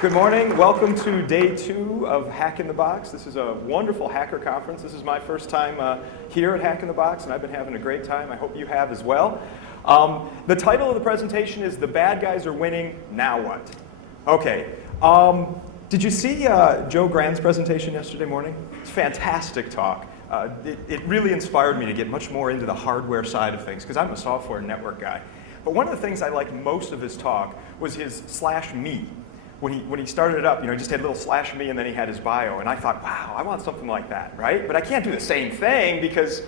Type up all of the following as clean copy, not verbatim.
Good morning. Welcome to day 2 of Hack in the Box. This is a wonderful hacker conference. This is my first time here at Hack in the Box, and I've been having a great time. I hope you have as well. The title of the presentation is The Bad Guys Are Winning, Now What? Okay. Did you see Joe Grand's presentation yesterday morning? It's a fantastic talk. It really inspired me to get much more into the hardware side of things, because I'm a software and network guy. But one of the things I liked most of his talk was his /me. When he started it up, he just had a little /me and then he had his bio. And I thought, wow, I want something like that, right? But I can't do the same thing because,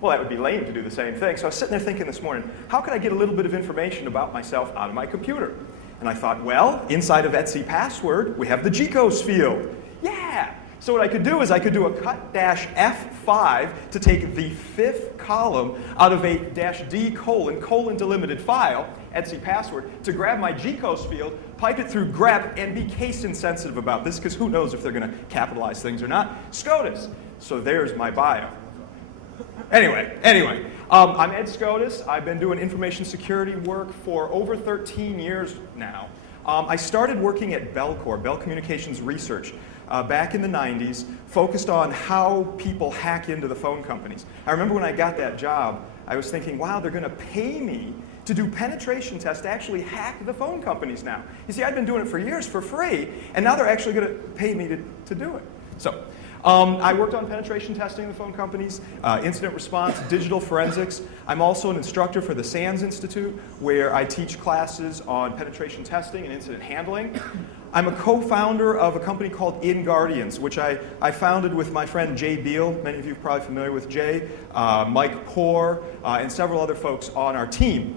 well, that would be lame to do the same thing. So I was sitting there thinking this morning, how could I get a little bit of information about myself out of my computer? And I thought, well, inside of Etsy password, we have the GCOS field. Yeah! So what I could do is I could do a cut-F5 to take the 5th column out of a -D : delimited file, Etsy password, to grab my GCOS field, pipe it through grep, and be case insensitive about this, because who knows if they're going to capitalize things or not. Skoudis. So there's my bio. Anyway, I'm Ed Skoudis. I've been doing information security work for over 13 years now. I started working at Bell Communications Research, back in the 90s, focused on how people hack into the phone companies. I remember when I got that job, I was thinking, wow, they're going to pay me to do penetration tests to actually hack the phone companies now. You see, I've been doing it for years for free, and now they're actually going to pay me to do it. So, I worked on penetration testing in the phone companies, incident response, digital forensics. I'm also an instructor for the SANS Institute, where I teach classes on penetration testing and incident handling. I'm a co-founder of a company called InGuardians, which I founded with my friend Jay Beal. Many of you are probably familiar with Jay, Mike Poor, and several other folks on our team.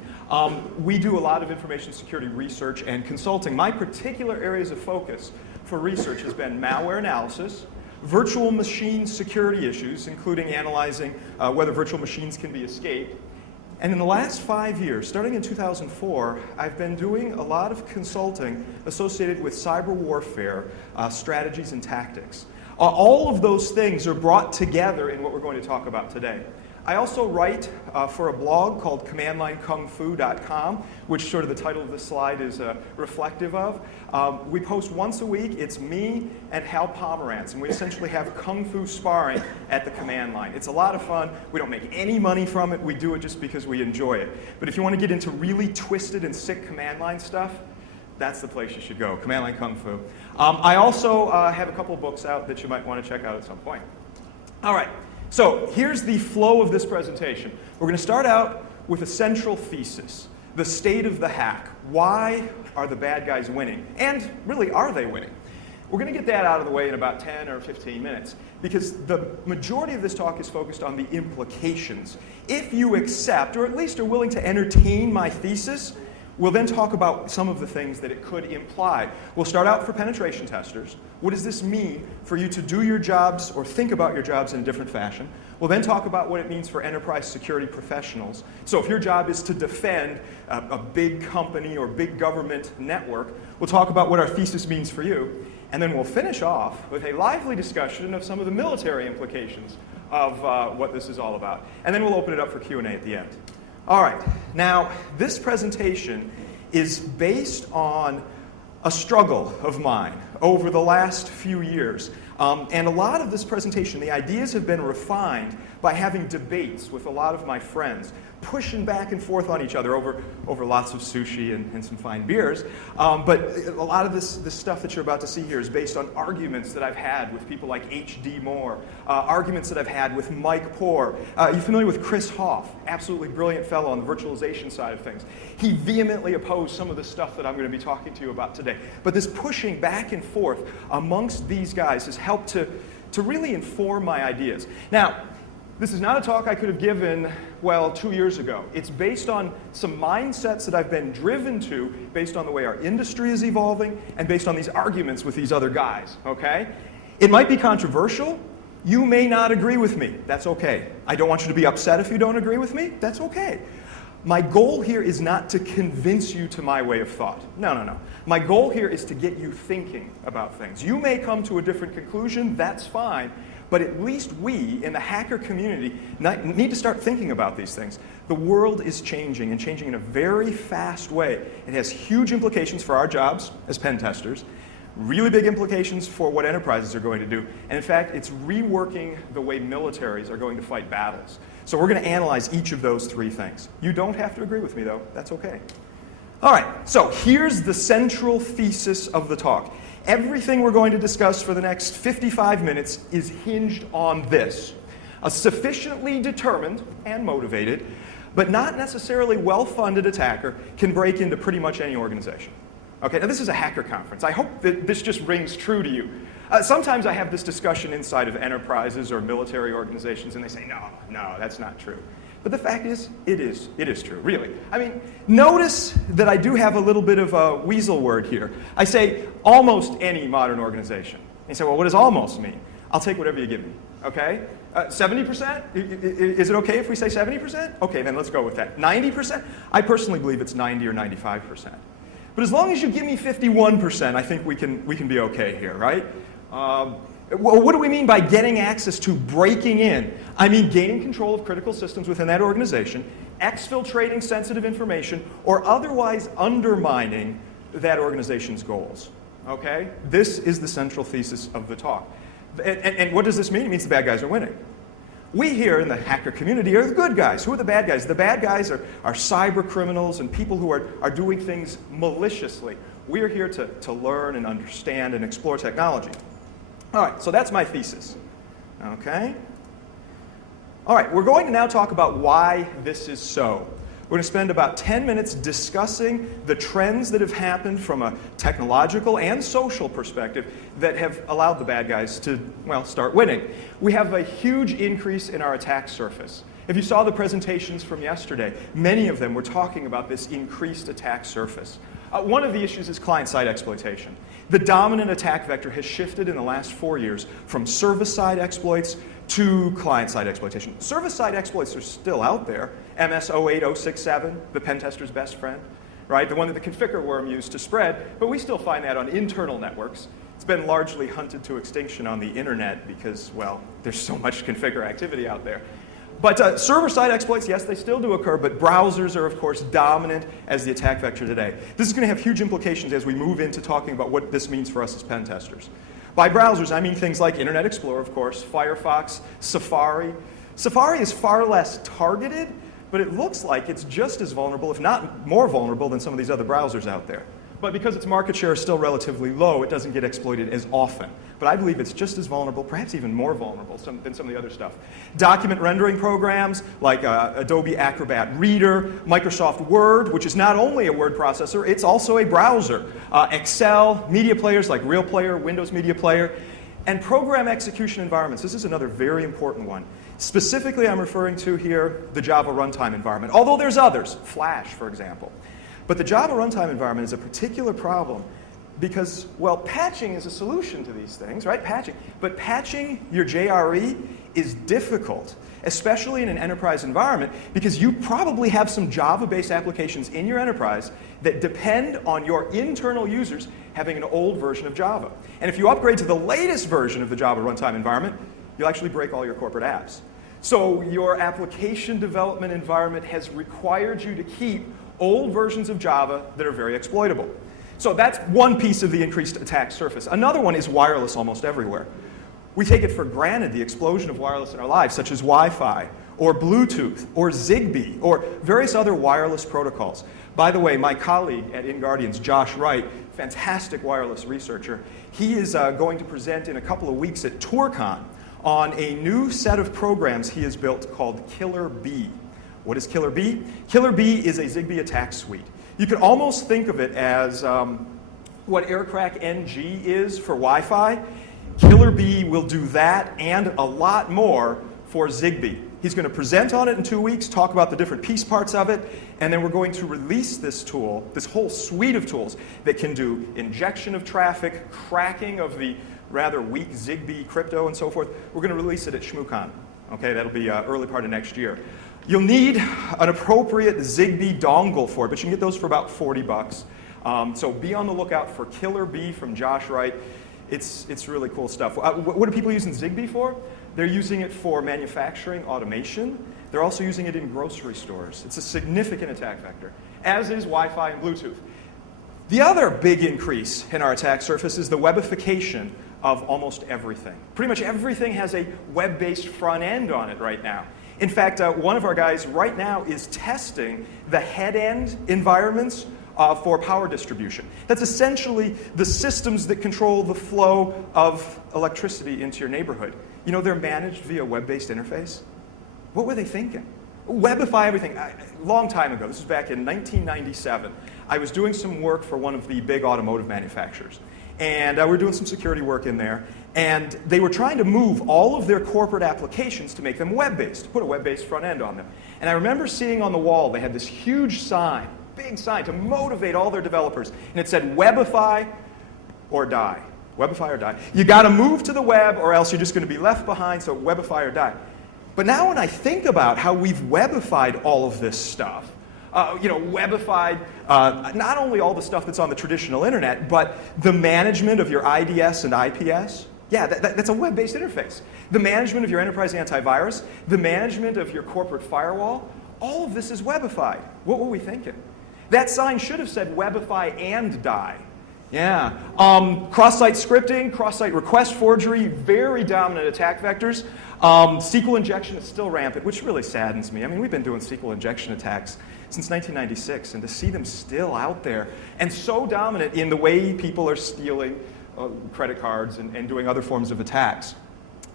We do a lot of information security research and consulting. My particular areas of focus for research has been malware analysis, virtual machine security issues, including analyzing whether virtual machines can be escaped. And in the last 5 years, starting in 2004, I've been doing a lot of consulting associated with cyber warfare strategies and tactics. All of those things are brought together in what we're going to talk about today. I also write for a blog called commandlinekungfu.com, which sort of the title of this slide is reflective of. We post once a week. It's me and Hal Pomerantz, and we essentially have kung fu sparring at the command line. It's a lot of fun. We don't make any money from it. We do it just because we enjoy it. But if you want to get into really twisted and sick command line stuff, that's the place you should go, Command Line Kung Fu. I also have a couple of books out that you might want to check out at some point. All right. So here's the flow of this presentation. We're going to start out with a central thesis, the state of the hack. Why are the bad guys winning? And really, are they winning? We're going to get that out of the way in about 10 or 15 minutes, because the majority of this talk is focused on the implications. If you accept, or at least are willing to entertain my thesis, we'll then talk about some of the things that it could imply. We'll start out for penetration testers. What does this mean for you to do your jobs or think about your jobs in a different fashion? We'll then talk about what it means for enterprise security professionals. So if your job is to defend a big company or big government network, we'll talk about what our thesis means for you. And then we'll finish off with a lively discussion of some of the military implications of what this is all about. And then we'll open it up for Q&A at the end. All right, now this presentation is based on a struggle of mine over the last few years. And a lot of this presentation, the ideas have been refined by having debates with a lot of my friends, pushing back and forth on each other over lots of sushi and some fine beers. But a lot of this stuff that you're about to see here is based on arguments that I've had with people like H.D. Moore, arguments that I've had with Mike Poor. You familiar with Chris Hoff? Absolutely brilliant fellow on the virtualization side of things. He vehemently opposed some of the stuff that I'm going to be talking to you about today. But this pushing back and forth amongst these guys has helped to really inform my ideas. Now, this is not a talk I could have given, well, 2 years ago. It's based on some mindsets that I've been driven to based on the way our industry is evolving and based on these arguments with these other guys, okay? It might be controversial. You may not agree with me. That's okay. I don't want you to be upset if you don't agree with me. That's okay. My goal here is not to convince you to my way of thought. No. My goal here is to get you thinking about things. You may come to a different conclusion. That's fine. But at least we, in the hacker community, need to start thinking about these things. The world is changing, and changing in a very fast way. It has huge implications for our jobs as pen testers. really big implications for what enterprises are going to do. And in fact, it's reworking the way militaries are going to fight battles. So we're going to analyze each of those three things. You don't have to agree with me, though. That's okay. All right, so here's the central thesis of the talk. Everything we're going to discuss for the next 55 minutes is hinged on this. A sufficiently determined and motivated, but not necessarily well-funded attacker can break into pretty much any organization. Okay, now this is a hacker conference. I hope that this just rings true to you. Sometimes I have this discussion inside of enterprises or military organizations, and they say, no, that's not true. But the fact is, it is true, really. I mean, notice that I do have a little bit of a weasel word here. I say almost any modern organization. And you say, well, what does almost mean? I'll take whatever you give me, okay? 70%? Is it okay if we say 70%? Okay, then let's go with that. 90%? I personally believe it's 90 or 95%. But as long as you give me 51%, I think we can be okay here, right? Well, what do we mean by getting access to breaking in? I mean gaining control of critical systems within that organization, exfiltrating sensitive information, or otherwise undermining that organization's goals. Okay? This is the central thesis of the talk. And what does this mean? It means the bad guys are winning. We here in the hacker community are the good guys. Who are the bad guys? The bad guys are cyber criminals and people who are doing things maliciously. We are here to learn and understand and explore technology. All right, so that's my thesis. Okay? All right, we're going to now talk about why this is so. We're going to spend about 10 minutes discussing the trends that have happened from a technological and social perspective that have allowed the bad guys to, well, start winning. We have a huge increase in our attack surface. If you saw the presentations from yesterday, many of them were talking about this increased attack surface. One of the issues is client-side exploitation. The dominant attack vector has shifted in the last 4 years from server-side exploits to client-side exploitation. Server-side exploits are still out there. MS-08067, the pen tester's best friend, right? The one that the configure worm used to spread, but we still find that on internal networks. It's been largely hunted to extinction on the internet because, well, there's so much configure activity out there. But server-side exploits, yes, they still do occur, but browsers are, of course, dominant as the attack vector today. This is going to have huge implications as we move into talking about what this means for us as pen testers. By browsers, I mean things like Internet Explorer, of course, Firefox, Safari. Safari is far less targeted, but it looks like it's just as vulnerable, if not more vulnerable, than some of these other browsers out there. But because its market share is still relatively low, it doesn't get exploited as often. But I believe it's just as vulnerable, perhaps even more vulnerable than some of the other stuff. Document rendering programs like Adobe Acrobat Reader, Microsoft Word, which is not only a word processor, it's also a browser. Excel, media players like Real Player, Windows Media Player, and program execution environments. This is another very important one. Specifically, I'm referring to here the Java runtime environment, although there's others, Flash, for example. But the Java runtime environment is a particular problem because, well, patching is a solution to these things, right? Patching. But patching your JRE is difficult, especially in an enterprise environment, because you probably have some Java-based applications in your enterprise that depend on your internal users having an old version of Java. And if you upgrade to the latest version of the Java runtime environment, you'll actually break all your corporate apps. So your application development environment has required you to keep old versions of Java that are very exploitable. So that's one piece of the increased attack surface. Another one is wireless almost everywhere. We take it for granted the explosion of wireless in our lives, such as Wi-Fi, or Bluetooth, or Zigbee, or various other wireless protocols. By the way, my colleague at InGuardians, Josh Wright, fantastic wireless researcher, he is going to present in a couple of weeks at TourCon on a new set of programs he has built called Killer Bee. What is Killer Bee? Killer Bee is a Zigbee attack suite. You could almost think of it as what Aircrack NG is for Wi-Fi. Killer Bee will do that and a lot more for Zigbee. He's going to present on it in 2 weeks, talk about the different piece parts of it, and then we're going to release this tool, this whole suite of tools that can do injection of traffic, cracking of the rather weak Zigbee crypto and so forth. We're going to release it at ShmooCon. Okay, that'll be early part of next year. You'll need an appropriate Zigbee dongle for it, but you can get those for about $40. So be on the lookout for Killer Bee from Josh Wright. It's really cool stuff. What are people using Zigbee for? They're using it for manufacturing automation. They're also using it in grocery stores. It's a significant attack vector, as is Wi-Fi and Bluetooth. The other big increase in our attack surface is the webification of almost everything. Pretty much everything has a web-based front end on it right now. In fact, one of our guys right now is testing the head-end environments for power distribution. That's essentially the systems that control the flow of electricity into your neighborhood. You know, they're managed via a web-based interface. What were they thinking? Webify everything. A long time ago, this was back in 1997, I was doing some work for one of the big automotive manufacturers. And we were doing some security work in there. And they were trying to move all of their corporate applications to make them web-based, to put a web-based front end on them. And I remember seeing on the wall, they had this huge sign, big sign, to motivate all their developers. And it said, Webify or die. Webify or die. You got to move to the web or else you're just going to be left behind, so Webify or die. But now when I think about how we've webified all of this stuff, webified not only all the stuff that's on the traditional internet, but the management of your IDS and IPS. Yeah, that's a web-based interface. The management of your enterprise antivirus, the management of your corporate firewall, all of this is webified. What were we thinking? That sign should have said Webify and die. Yeah. Cross-site scripting, cross-site request forgery, very dominant attack vectors. SQL injection is still rampant, which really saddens me. I mean, we've been doing SQL injection attacks since 1996, and to see them still out there and so dominant in the way people are stealing credit cards and doing other forms of attacks.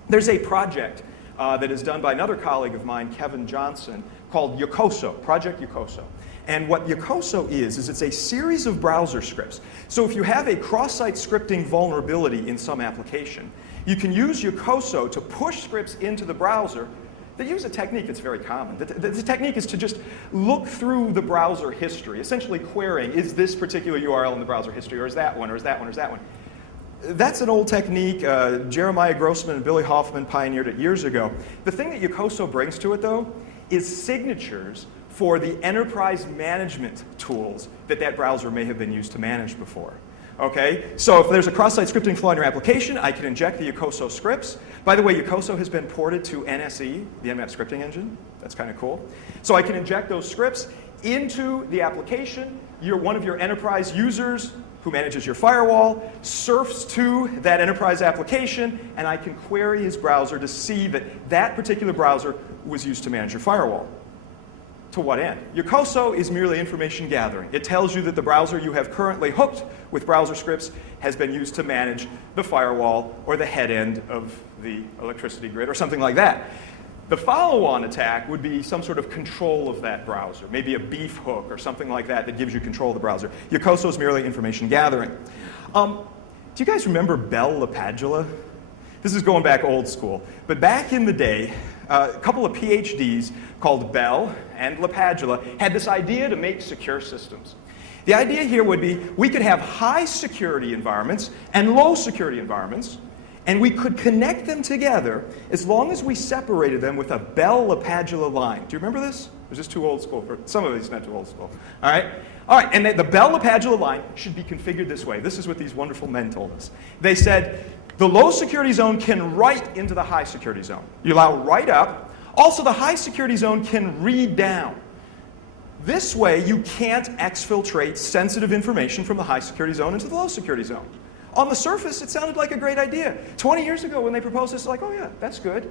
There's a project that is done by another colleague of mine, Kevin Johnson, called Yokoso, Project Yokoso. And what Yokoso is it's a series of browser scripts. So if you have a cross-site scripting vulnerability in some application, you can use Yokoso to push scripts into the browser that use a technique that's very common. The technique is to just look through the browser history, essentially querying, is this particular URL in the browser history, or is that one, or is that one, or is that one? That's an old technique. Jeremiah Grossman and Billy Hoffman pioneered it years ago. The thing that Yokoso brings to it, though, is signatures for the enterprise management tools that browser may have been used to manage before. Okay, so if there's a cross-site scripting flaw in your application, I can inject the Yokoso scripts. By the way, Yokoso has been ported to NSE, the Nmap scripting engine. That's kind of cool. So I can inject those scripts into the application. One of your enterprise users who manages your firewall surfs to that enterprise application, and I can query his browser to see that that particular browser was used to manage your firewall. To what end? Yokoso is merely information gathering. It tells you that the browser you have currently hooked with browser scripts has been used to manage the firewall or the head end of the electricity grid or something like that. The follow-on attack would be some sort of control of that browser, maybe a beef hook or something like that gives you control of the browser. Yokoso is merely information gathering. Do you guys remember Bell LaPadula? This is going back old school. But back in the day, a couple of PhDs called Bell and LaPadula had this idea to make secure systems. The idea here would be we could have high security environments and low security environments, and we could connect them together as long as we separated them with a Bell-LaPadula line. Do you remember this? It was just too old school. For some of it's not too old school. All right, and the Bell-LaPadula line should be configured this way. This is what these wonderful men told us. They said, the low security zone can write into the high security zone. You allow write up. Also, the high security zone can read down. This way, you can't exfiltrate sensitive information from the high security zone into the low security zone. On the surface, it sounded like a great idea. 20 years ago, when they proposed this, like, oh yeah, that's good.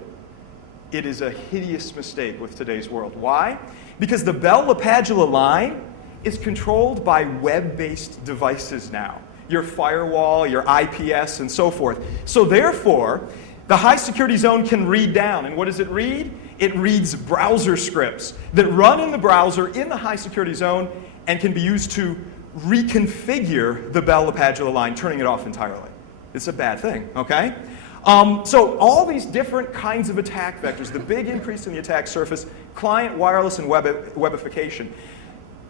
It is a hideous mistake with today's world. Why? Because the Bell-LaPadula line is controlled by web-based devices now. Your firewall, your IPS, and so forth. So therefore, the high security zone can read down. And what does it read? It reads browser scripts that run in the browser in the high security zone and can be used to reconfigure the Bell-LaPadula line, turning it off entirely. It's a bad thing, okay? So all these different kinds of attack vectors, the big increase in the attack surface, client, wireless, and webification.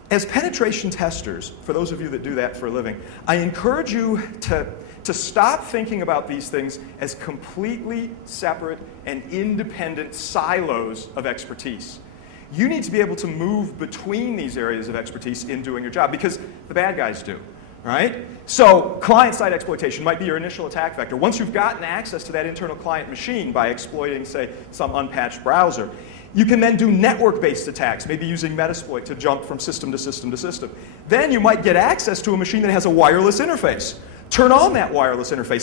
As penetration testers, for those of you that do that for a living, I encourage you to stop thinking about these things as completely separate and independent silos of expertise. You need to be able to move between these areas of expertise in doing your job, because the bad guys do, right? So client-side exploitation might be your initial attack vector. Once you've gotten access to that internal client machine by exploiting, say, some unpatched browser, You can then do network-based attacks, maybe using Metasploit to jump from system to system to system. Then you might get access to a machine that has a wireless interface. Turn on that wireless interface.